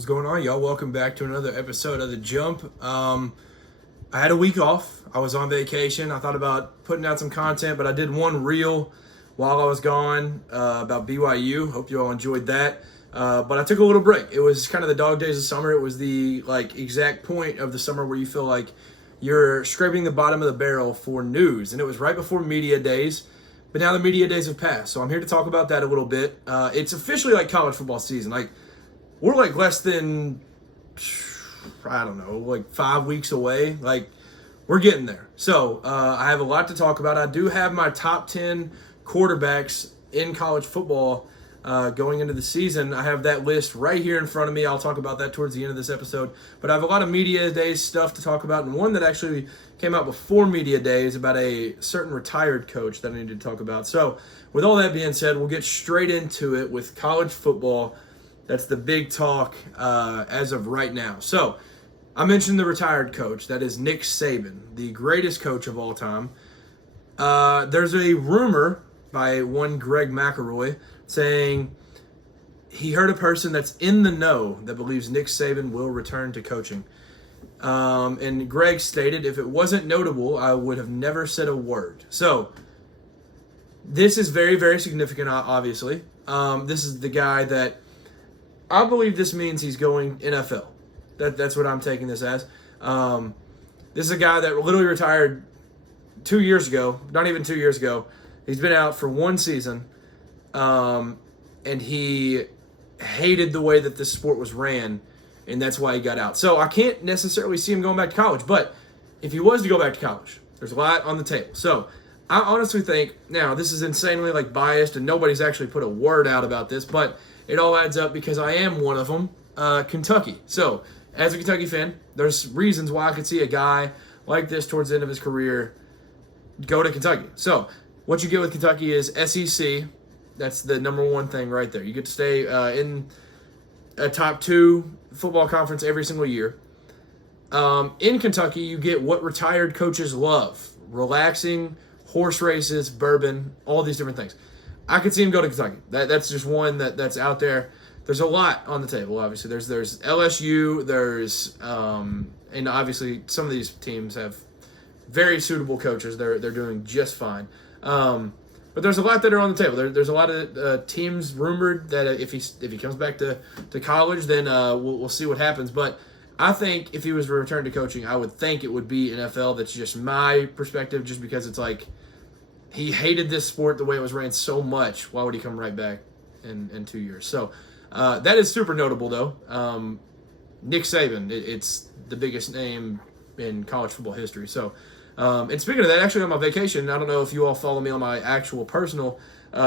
What's going on, y'all? Welcome back to another episode of The Jump. I had a week off. I was on vacation. I thought about putting out some content, but I did one reel while I was gone about BYU. Hope you all enjoyed that. But I took a little break. It was kind of the dog days of summer. It was the exact point of the summer where you feel like you're scraping the bottom of the barrel for news. And it was right before media days. But now the media days have passed. So I'm here to talk about that a little bit. It's officially like college football season. We're less than, 5 weeks away. We're getting there. So I have a lot to talk about. I do have my top 10 quarterbacks in college football going into the season. I have that list right here in front of me. I'll talk about that towards the end of this episode. But I have a lot of media days stuff to talk about, and one that actually came out before media days about a certain retired coach that I need to talk about. So with all that being said, we'll get straight into it with college football. That's the big talk as of right now. So I mentioned the retired coach. That is Nick Saban, the greatest coach of all time. There's a rumor by one Greg McElroy saying he heard a person that's in the know that believes Nick Saban will return to coaching. And Greg stated, if it wasn't notable, I would have never said a word. So this is very, very significant, obviously. This is the guy that I believe this means he's going NFL. That's what I'm taking this as. This is a guy that literally retired 2 years ago, not even 2 years ago. He's been out for one season, and he hated the way that this sport was ran, and that's why he got out. So I can't necessarily see him going back to college, but if he was to go back to college, there's a lot on the table. So I honestly think, now this is insanely biased, and nobody's actually put a word out about this, but it all adds up because I am one of them, Kentucky. So, as a Kentucky fan, there's reasons why I could see a guy like this towards the end of his career go to Kentucky. So, what you get with Kentucky is SEC. That's the number one thing right there. You get to stay in a top 2 football conference every single year. In Kentucky, you get what retired coaches love: relaxing, horse races, bourbon, all these different things. I could see him go to Kentucky. That's just one that's out there. There's a lot on the table, obviously. There's LSU, and obviously some of these teams have very suitable coaches. They're doing just fine. But there's a lot that are on the table. There's a lot of teams rumored that if he comes back to college, then we'll see what happens. But I think if he was to return to coaching, I would think it would be NFL. That's just my perspective, just because it's he hated this sport the way it was ran so much. Why would he come right back in 2 years? So that is super notable, though. Nick Saban, it's the biggest name in college football history. So, and speaking of that, actually on my vacation, I don't know if you all follow me on my actual personal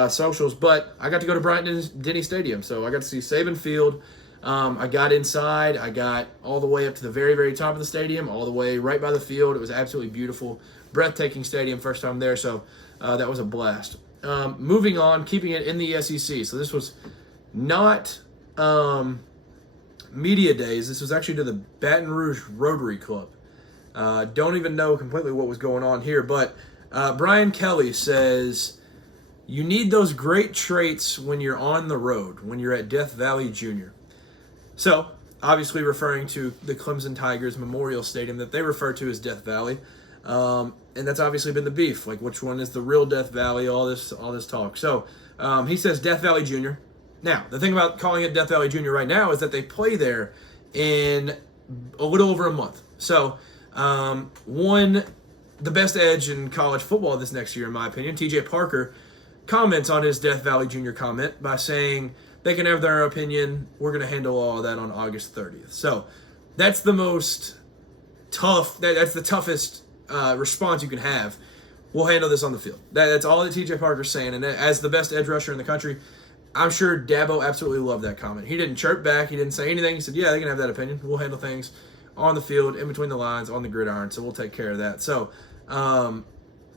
socials, but I got to go to Bryant-Denny Stadium. So I got to see Saban Field. I got inside. I got all the way up to the very, very top of the stadium, all the way right by the field. It was absolutely beautiful, breathtaking stadium, first time there. So that was a blast. Moving on, keeping it in the SEC. So this was not media days. This was actually to the Baton Rouge Rotary Club. Don't even know completely what was going on here, but Brian Kelly says, you need those great traits when you're on the road, when you're at Death Valley Jr. So, obviously referring to the Clemson Tigers Memorial Stadium that they refer to as Death Valley. And that's obviously been the beef, which one is the real Death Valley, all this talk. So he says Death Valley Jr. Now, the thing about calling it Death Valley Jr. right now is that they play there in a little over a month. So the best edge in college football this next year, in my opinion, TJ Parker, comments on his Death Valley Jr. comment by saying they can have their opinion. We're going to handle all of that on August 30th. So that's the most tough, that's the toughest response you can have. We'll handle this on the field. That's all that TJ Parker's saying. And as the best edge rusher in the country, I'm sure Dabo absolutely loved that comment. He didn't chirp back. He didn't say anything. He said, yeah, they can have that opinion. We'll handle things on the field, in between the lines, on the gridiron. So we'll take care of that. So,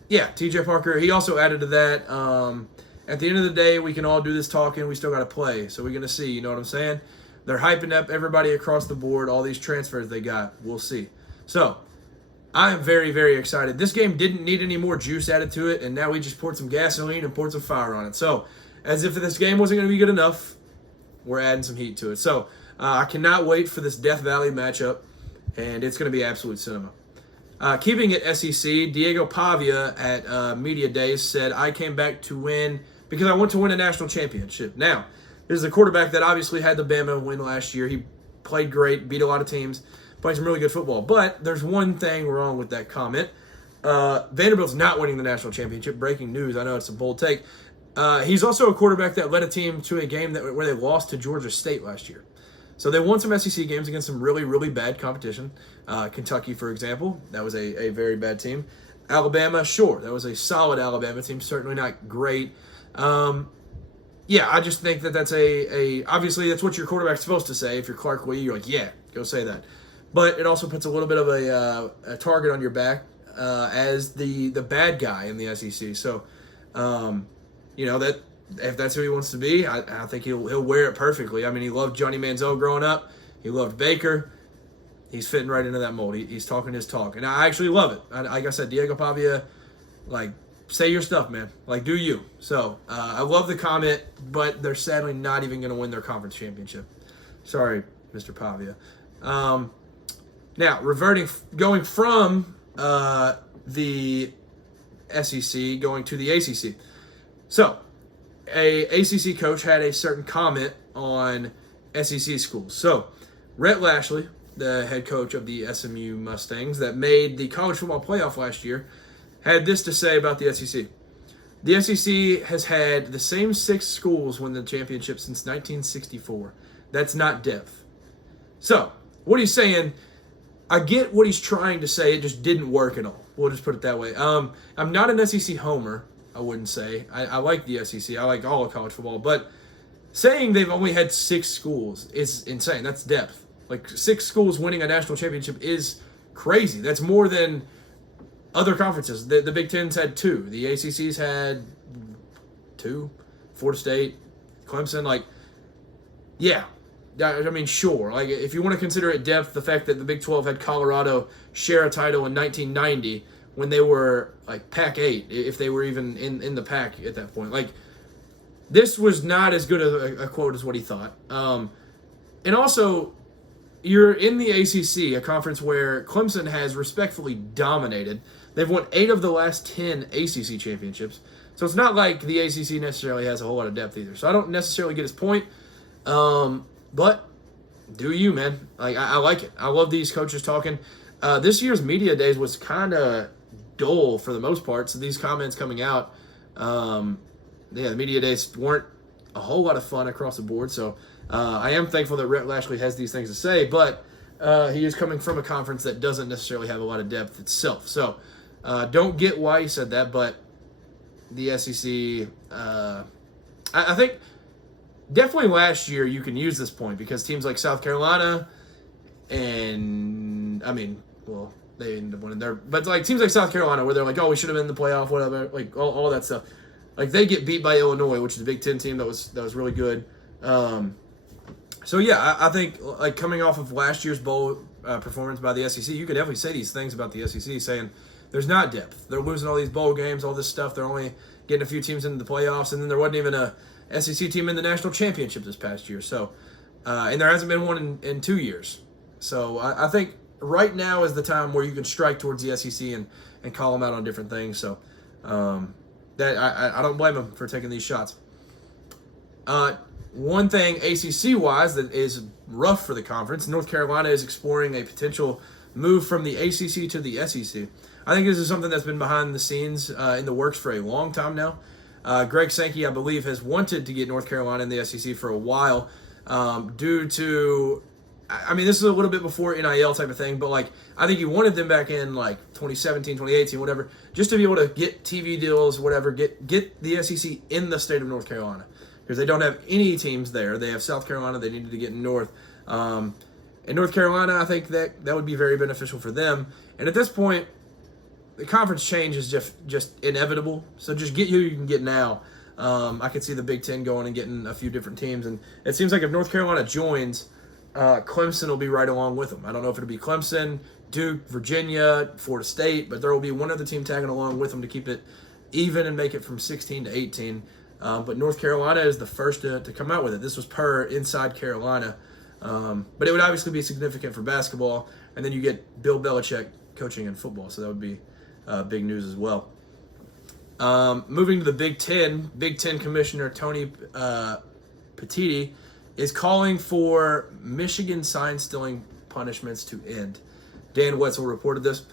yeah, TJ Parker, he also added to that, at the end of the day, we can all do this talking. We still got to play. So we're going to see. You know what I'm saying? They're hyping up everybody across the board, all these transfers they got. We'll see. So I am very, very excited. This game didn't need any more juice added to it, and now we just poured some gasoline and poured some fire on it. So as if this game wasn't going to be good enough, we're adding some heat to it. So I cannot wait for this Death Valley matchup, and it's going to be absolute cinema. Keeping it SEC, Diego Pavia at Media Days said, I came back to win because I want to win a national championship. Now, this is a quarterback that obviously had the Bama win last year. He played great, beat a lot of teams, played some really good football. But there's one thing wrong with that comment. Vanderbilt's not winning the national championship. Breaking news. I know it's a bold take. He's also a quarterback that led a team to a game where they lost to Georgia State last year. So they won some SEC games against some really, really bad competition. Kentucky, for example, that was a very bad team. Alabama, sure, that was a solid Alabama team, certainly not great. Yeah, I just think that's obviously that's what your quarterback's supposed to say. If you're Clark Lee, you're like, yeah, go say that. But it also puts a little bit of a target on your back as the bad guy in the SEC. So, that if that's who he wants to be, I think he'll wear it perfectly. I mean, he loved Johnny Manziel growing up. He loved Baker. He's fitting right into that mold. He's talking his talk, and I actually love it. Like I said, Diego Pavia, say your stuff, man. Do you. So, I love the comment, but they're sadly not even going to win their conference championship. Sorry, Mr. Pavia. Now, going from the SEC, going to the ACC. So, a ACC coach had a certain comment on SEC schools. So, Rhett Lashley, the head coach of the SMU Mustangs that made the college football playoff last year, had this to say about the SEC. The SEC has had the same 6 schools win the championship since 1964. That's not depth. So, what he's saying, I get what he's trying to say. It just didn't work at all. We'll just put it that way. I'm not an SEC homer, I wouldn't say. I like the SEC. I like all of college football. But saying they've only had 6 schools is insane. That's depth. 6 schools winning a national championship is crazy. That's more than other conferences. The Big Ten's had 2. The ACC's had 2. Florida State, Clemson. Yeah. I mean, sure. If you want to consider it depth, the fact that the Big 12 had Colorado share a title in 1990 when they were Pac-8, if they were even in the pack at that point. This was not as good a quote as what he thought. And also, you're in the ACC, a conference where Clemson has respectfully dominated. They've won 8 of the last 10 ACC championships. So it's not like the ACC necessarily has a whole lot of depth either. So I don't necessarily get his point. But do you, man. I like it. I love these coaches talking. This year's Media Days was kind of dull for the most part. So these comments coming out, the Media Days weren't a whole lot of fun across the board. So I am thankful that Rhett Lashley has these things to say, but he is coming from a conference that doesn't necessarily have a lot of depth itself. So don't get why he said that, but the SEC, I think definitely last year you can use this point because teams like South Carolina and, they ended up winning there, but teams like South Carolina where they're we should have been in the playoff, whatever, all that stuff. They get beat by Illinois, which is a Big Ten team that was really good. So yeah, I think coming off of last year's bowl performance by the SEC, you could definitely say these things about the SEC, saying there's not depth. They're losing all these bowl games, all this stuff. They're only getting a few teams into the playoffs, and then there wasn't even a SEC team in the national championship this past year. So, and there hasn't been one in 2 years. So I think right now is the time where you can strike towards the SEC and call them out on different things. So that I don't blame them for taking these shots. One thing ACC-wise that is rough for the conference, North Carolina is exploring a potential move from the ACC to the SEC. I think this is something that's been behind the scenes in the works for a long time now. Greg Sankey, I believe, has wanted to get North Carolina in the SEC for a while due to, this is a little bit before NIL type of thing, but I think he wanted them back in 2017, 2018, whatever, just to be able to get TV deals, whatever, get the SEC in the state of North Carolina. Because they don't have any teams there. They have South Carolina. They needed to get north. In North Carolina, I think that would be very beneficial for them. And at this point, the conference change is just inevitable. So just get who you can get now. I could see the Big Ten going and getting a few different teams. And it seems like if North Carolina joins, Clemson will be right along with them. I don't know if it'll be Clemson, Duke, Virginia, Florida State, but there will be one other team tagging along with them to keep it even and make it from 16 to 18. But North Carolina is the first to come out with it. This was per Inside Carolina. But it would obviously be significant for basketball. And then you get Bill Belichick coaching in football, so that would be big news as well. Moving to the Big Ten Commissioner Tony Petitti is calling for Michigan sign-stealing punishments to end. Dan Wetzel reported this.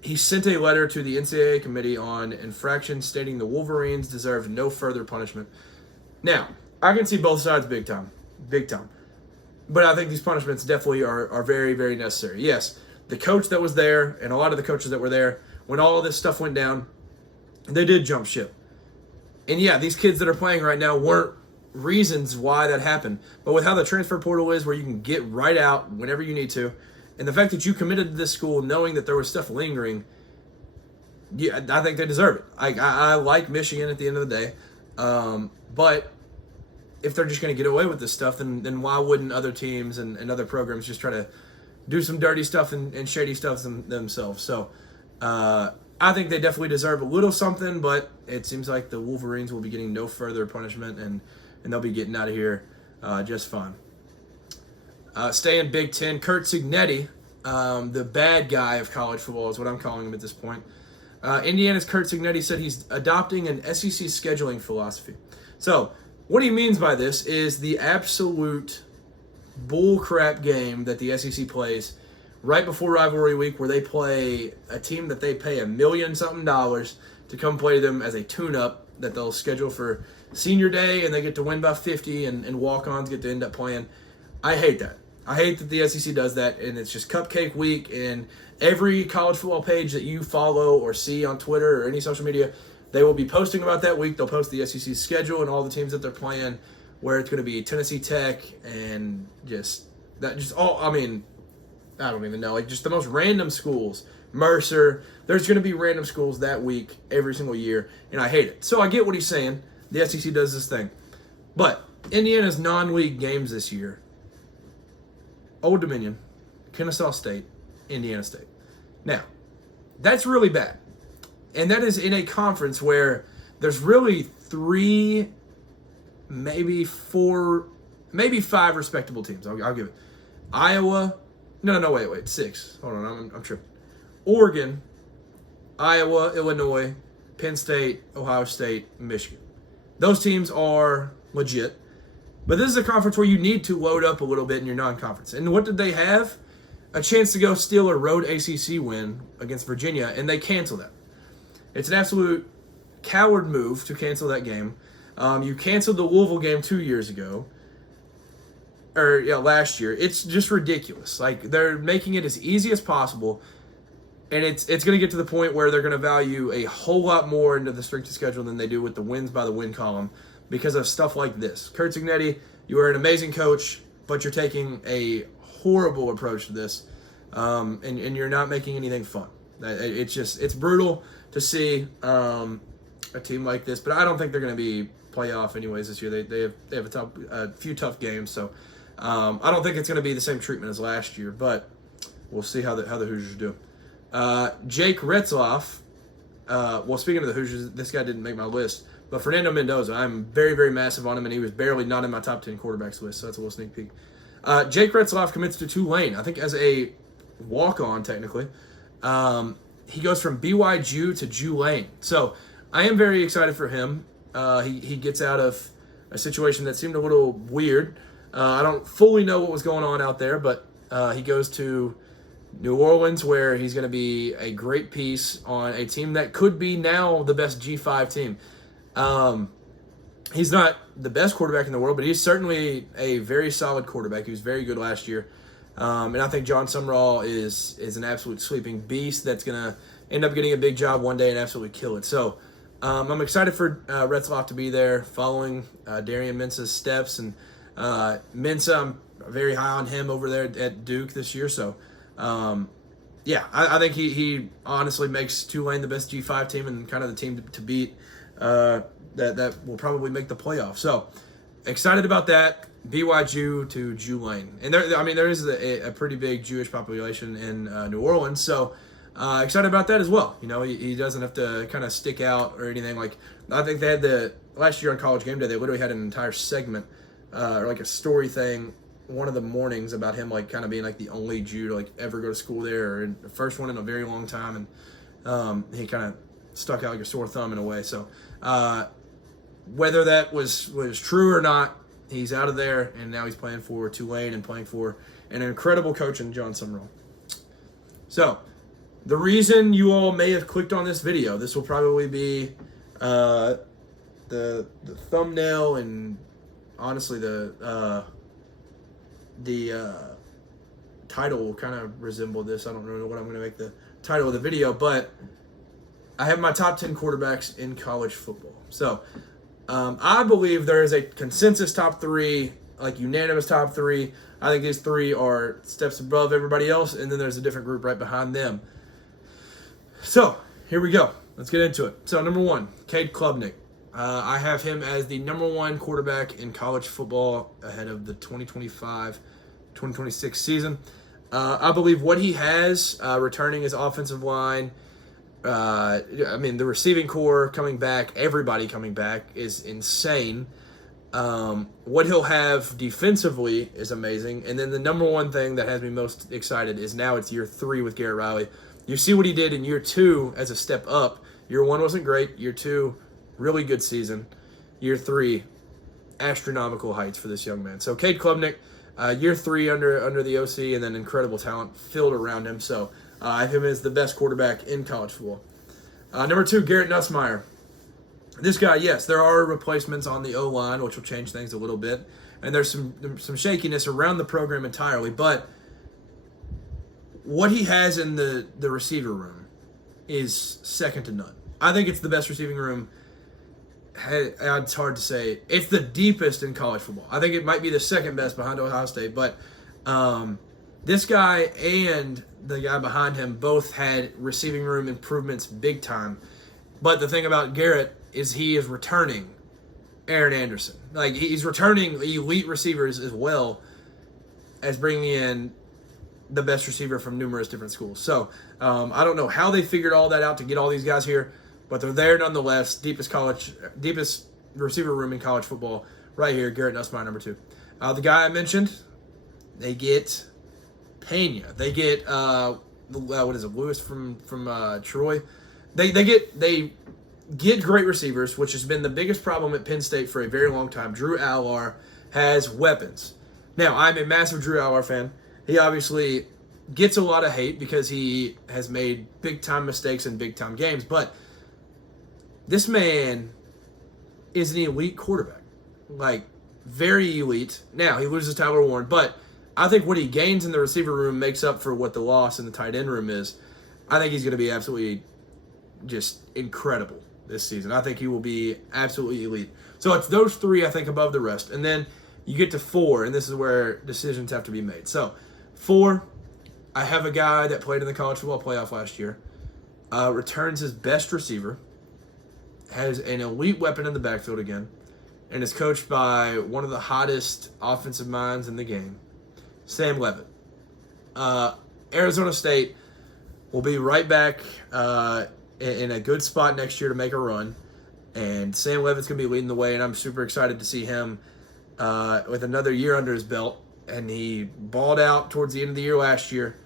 He sent a letter to the NCAA committee on infractions stating the Wolverines deserve no further punishment. Now, I can see both sides big time. But I think these punishments definitely are very, very necessary. Yes, the coach that was there and a lot of the coaches that were there, when all of this stuff went down, they did jump ship. And yeah, these kids that are playing right now weren't reasons why that happened. But with how the transfer portal is, where you can get right out whenever you need to, and the fact that you committed to this school knowing that there was stuff lingering, yeah, I think they deserve it. I like Michigan at the end of the day. But if they're just going to get away with this stuff, then why wouldn't other teams and other programs just try to do some dirty stuff and shady stuff themselves? So I think they definitely deserve a little something, but it seems like the Wolverines will be getting no further punishment, and they'll be getting out of here just fine. Staying Big Ten, Curt Cignetti, the bad guy of college football is what I'm calling him at this point. Indiana's Curt Cignetti said he's adopting an SEC scheduling philosophy. So what he means by this is the absolute bullcrap game that the SEC plays right before rivalry week, where they play a team that they pay $1 million something to come play them as a tune-up that they'll schedule for senior day, and they get to win by 50, and walk-ons get to end up playing. I hate that. I hate that the SEC does that, and it's just cupcake week, and every college football page that you follow or see on Twitter or any social media, they will be posting about that week. They'll post the SEC schedule and all the teams that they're playing, where it's going to be Tennessee Tech and I don't even know, like just the most random schools. Mercer. There's going to be random schools that week every single year, and I hate it. So I get what he's saying. The SEC does this thing. But Indiana's non-league games this year: Old Dominion, Kennesaw State, Indiana State. Now, that's really bad. And that is in a conference where there's really 3, maybe 4, maybe 5 respectable teams. I'll give it. Iowa. No, wait. 6. Hold on, I'm tripping. Oregon, Iowa, Illinois, Penn State, Ohio State, Michigan. Those teams are legit. But this is a conference where you need to load up a little bit in your non-conference. And what did they have? A chance to go steal a road ACC win against Virginia, and they canceled that. It's an absolute coward move to cancel that game. You canceled the Louisville game 2 years ago. Last year. It's just ridiculous. Like, they're making it as easy as possible, and it's going to get to the point where they're going to value a whole lot more into the strength of schedule than they do with the wins by the win column because of stuff like this. Curt Cignetti, you are an amazing coach, but you're taking a horrible approach to this, and you're not making anything fun. It's brutal to see a team like this, but I don't think they're going to be playoff anyways this year. They have a few tough games, so I don't think it's going to be the same treatment as last year, but we'll see how the Hoosiers do. Jake Retzloff. Speaking of the Hoosiers, this guy didn't make my list, but Fernando Mendoza, I'm very, very massive on him, and he was barely not in my top 10 quarterbacks list, so that's a little sneak peek. Jake Retzloff commits to Tulane, I think as a walk-on, technically. He goes from BYU to Tulane. So I am very excited for him. He gets out of a situation that seemed a little weird. I don't fully know what was going on out there, but he goes to New Orleans, where he's going to be a great piece on a team that could be now the best G5 team. He's not the best quarterback in the world, but he's certainly a very solid quarterback. He was very good last year. And I think John Sumrall is an absolute sleeping beast that's going to end up getting a big job one day and absolutely kill it. So I'm excited for Retzloff to be there, following Darian Mensah's steps. And Mensah, I'm very high on him over there at Duke this year. So, I think he honestly makes Tulane the best G5 team and kind of the team to beat that will probably make the playoffs. So, excited about that. BYU to Tulane. And there is a pretty big Jewish population in New Orleans. So, excited about that as well. You know, he doesn't have to kind of stick out or anything. Like, I think they had last year on College Game Day, they literally had an entire segment or like a story thing one of the mornings about him like kind of being like the only Jew to like ever go to school there, and the first one in a very long time, and he kind of stuck out like a sore thumb in a way. So whether that was true or not, he's out of there, and now he's playing for Tulane and playing for an incredible coach in John Summerall. So the reason you all may have clicked on this video, this will probably be the thumbnail, and honestly the title will kind of resemble this. I don't know what I'm going to make the title of the video, but I have my top 10 quarterbacks in college football. So I believe there is a consensus top 3, like unanimous top 3. I think these 3 are steps above everybody else, and then there's a different group right behind them. So here we go. Let's get into it. So number 1, Cade Klubnik. I have him as the number 1 quarterback in college football ahead of the 2025-2026 season. I believe what he has, returning his offensive line, the receiving core coming back, everybody coming back is insane. What he'll have defensively is amazing. And then the number 1 thing that has me most excited is now it's year 3 with Garrett Riley. You see what he did in year 2 as a step up. Year 1 wasn't great. Year 2, really good season. Year 3, astronomical heights for this young man. So Cade Klubnik, year 3 under the OC, and then incredible talent filled around him. So I have him as the best quarterback in college football. Number 2, Garrett Nussmeier. This guy, yes, there are replacements on the O-line, which will change things a little bit. And there's some shakiness around the program entirely. But what he has in the receiver room is second to none. I think it's the best receiving room. It's hard to say. It's the deepest in college football. I think it might be the second best behind Ohio State. But this guy and the guy behind him both had receiving room improvements big time. But the thing about Garrett is he is returning Aaron Anderson. Like, he's returning elite receivers as well as bringing in the best receiver from numerous different schools. So I don't know how they figured all that out to get all these guys here, but they're there nonetheless. Deepest receiver room in college football right here. Garrett Nussmeier, number 2. The guy I mentioned, they get Pena. They get Lewis from Troy. They get great receivers, which has been the biggest problem at Penn State for a very long time. Drew Allar has weapons. Now, I'm a massive Drew Allar fan. He obviously gets a lot of hate because he has made big-time mistakes in big-time games, but this man is an elite quarterback. Like, very elite. Now, he loses Tyler Warren, but I think what he gains in the receiver room makes up for what the loss in the tight end room is. I think he's going to be absolutely just incredible this season. I think he will be absolutely elite. So it's those 3, I think, above the rest. And then you get to 4, and this is where decisions have to be made. So 4, I have a guy that played in the college football playoff last year, returns his best receiver, has an elite weapon in the backfield again, and is coached by one of the hottest offensive minds in the game, Sam Leavitt. Arizona State will be right back in a good spot next year to make a run, and Sam Leavitt's going to be leading the way, and I'm super excited to see him with another year under his belt. And he balled out towards the end of the year last year,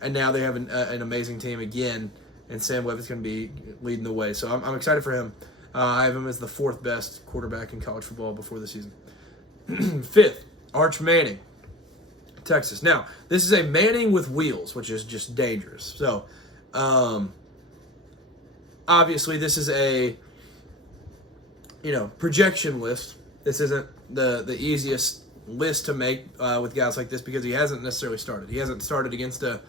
and now they have an amazing team again, and Sam Leavitt's going to be leading the way. So I'm excited for him. I have him as the 4th best quarterback in college football before the season. 5th, Arch Manning, Texas. Now, this is a Manning with wheels, which is just dangerous. So, obviously, this is a projection list. This isn't the easiest list to make with guys like this because he hasn't necessarily started. He hasn't started he hasn't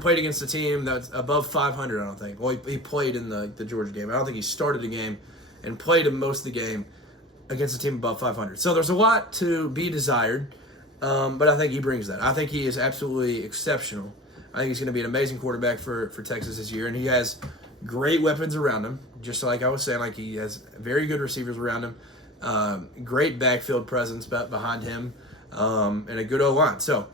played against a team that's above 500, I don't think. Well, he played in the Georgia game. I don't think he started a game and played in most of the game against a team above 500. So there's a lot to be desired, but I think he brings that. I think he is absolutely exceptional. I think he's going to be an amazing quarterback for Texas this year, and he has great weapons around him, just like I was saying. Like, he has very good receivers around him. Great backfield presence behind him, and a good O-line. So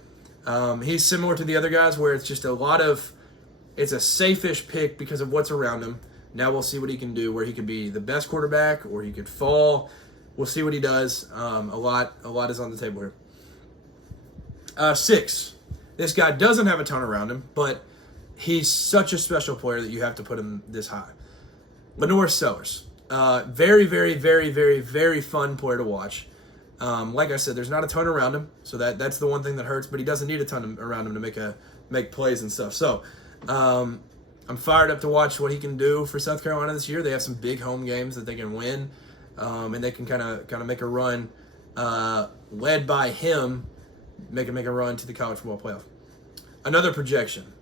he's similar to the other guys where it's just it's a safe-ish pick because of what's around him. Now we'll see what he can do, where he could be the best quarterback or he could fall we'll see what he does. A lot is on the table here. 6. This guy doesn't have a ton around him, but he's such a special player that you have to put him this high. Lenore Sellers. Very, very, very, very, very fun player to watch. Like I said, there's not a ton around him, so that's the one thing that hurts, but he doesn't need a ton around him to make plays and stuff. So I'm fired up to watch what he can do for South Carolina this year. They have some big home games that they can win, and they can kind of make a run led by him, make a run to the college football playoff. Another projection,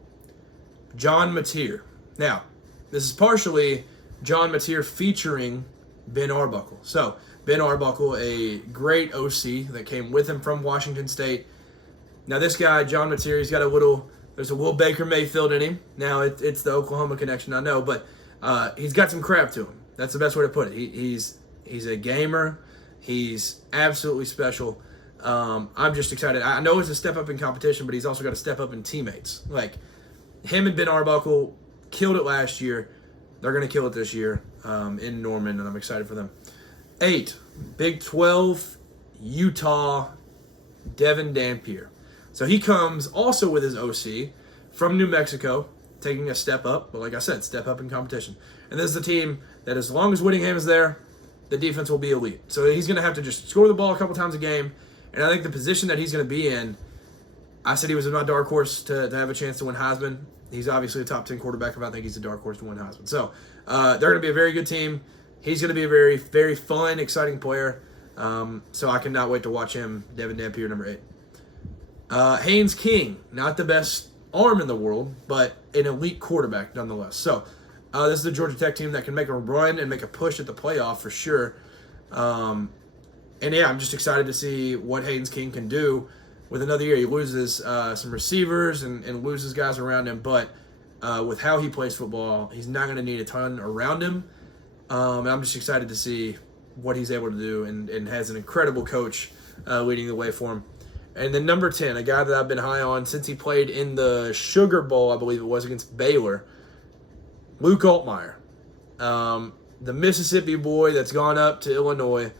John Mateer. Now, this is partially John Mateer featuring Ben Arbuckle. So, Ben Arbuckle, a great OC that came with him from Washington State. Now, this guy, John Mateer, there's a little Baker Mayfield in him. Now, it's the Oklahoma connection, I know, but he's got some crap to him. That's the best way to put it. He's a gamer. He's absolutely special. I'm just excited. I know it's a step up in competition, but he's also got to step up in teammates. Like, him and Ben Arbuckle killed it last year. They're going to kill it this year in Norman, and I'm excited for them. 8, Big 12, Utah, Devin Dampier. So he comes also with his OC from New Mexico, taking a step up. But like I said, step up in competition. And this is a team that as long as Whittingham is there, the defense will be elite. So he's going to have to just score the ball a couple times a game. And I think the position that he's going to be in, I said he was my dark horse to have a chance to win Heisman. He's obviously a top 10 quarterback, but I think he's a dark horse to win Heisman. So they're going to be a very good team. He's going to be a very, very fun, exciting player. So I cannot wait to watch him, Devin Dampier, number 8. Haynes King, not the best arm in the world, but an elite quarterback nonetheless. So this is the Georgia Tech team that can make a run and make a push at the playoff for sure. And yeah, I'm just excited to see what Haynes King can do with another year. He loses some receivers and loses guys around him, but with how he plays football, he's not going to need a ton around him. And I'm just excited to see what he's able to do and has an incredible coach leading the way for him. And then number 10, a guy that I've been high on since he played in the Sugar Bowl, I believe it was, against Baylor, Luke Altmaier. The Mississippi boy that's gone up to Illinois.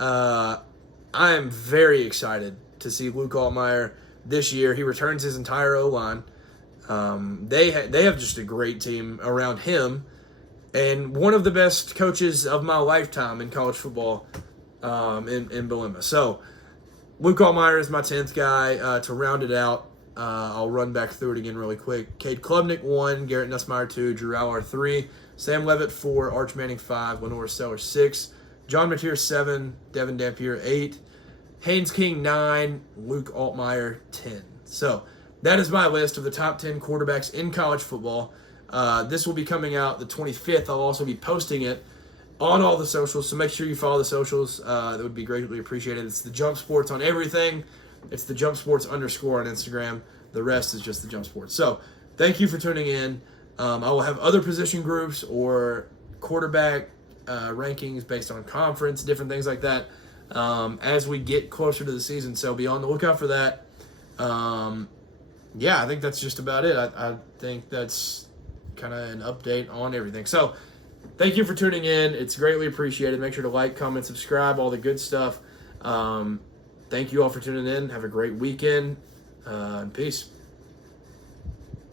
I am very excited to see Luke Altmaier this year. He returns his entire O-line. They have just a great team around him. And one of the best coaches of my lifetime in college football in Belima. So Luke Altmaier is my 10th guy. To round it out, I'll run back through it again really quick. Cade Klubnik 1, Garrett Nussmeier 2, Drew Aller 3, Sam Levitt 4, Arch Manning 5, Lenore Sellers 6, John Mateer 7, Devin Dampier 8, Haynes King 9, Luke Altmaier 10. So that is my list of the top 10 quarterbacks in college football. This will be coming out the 25th. I'll also be posting it on all the socials, so make sure you follow the socials. That would be greatly appreciated. It's the Jump Sports on everything. It's the Jump Sports _ on Instagram. The rest is just the Jump Sports. So thank you for tuning in. I will have other position groups or quarterback rankings based on conference, different things like that as we get closer to the season. So be on the lookout for that. Yeah, I think that's just about it. I think that's kind of an update on everything. So thank you for tuning in. It's greatly appreciated. Make sure to like, comment, subscribe, all the good stuff. Thank you all for tuning in. Have a great weekend, and peace.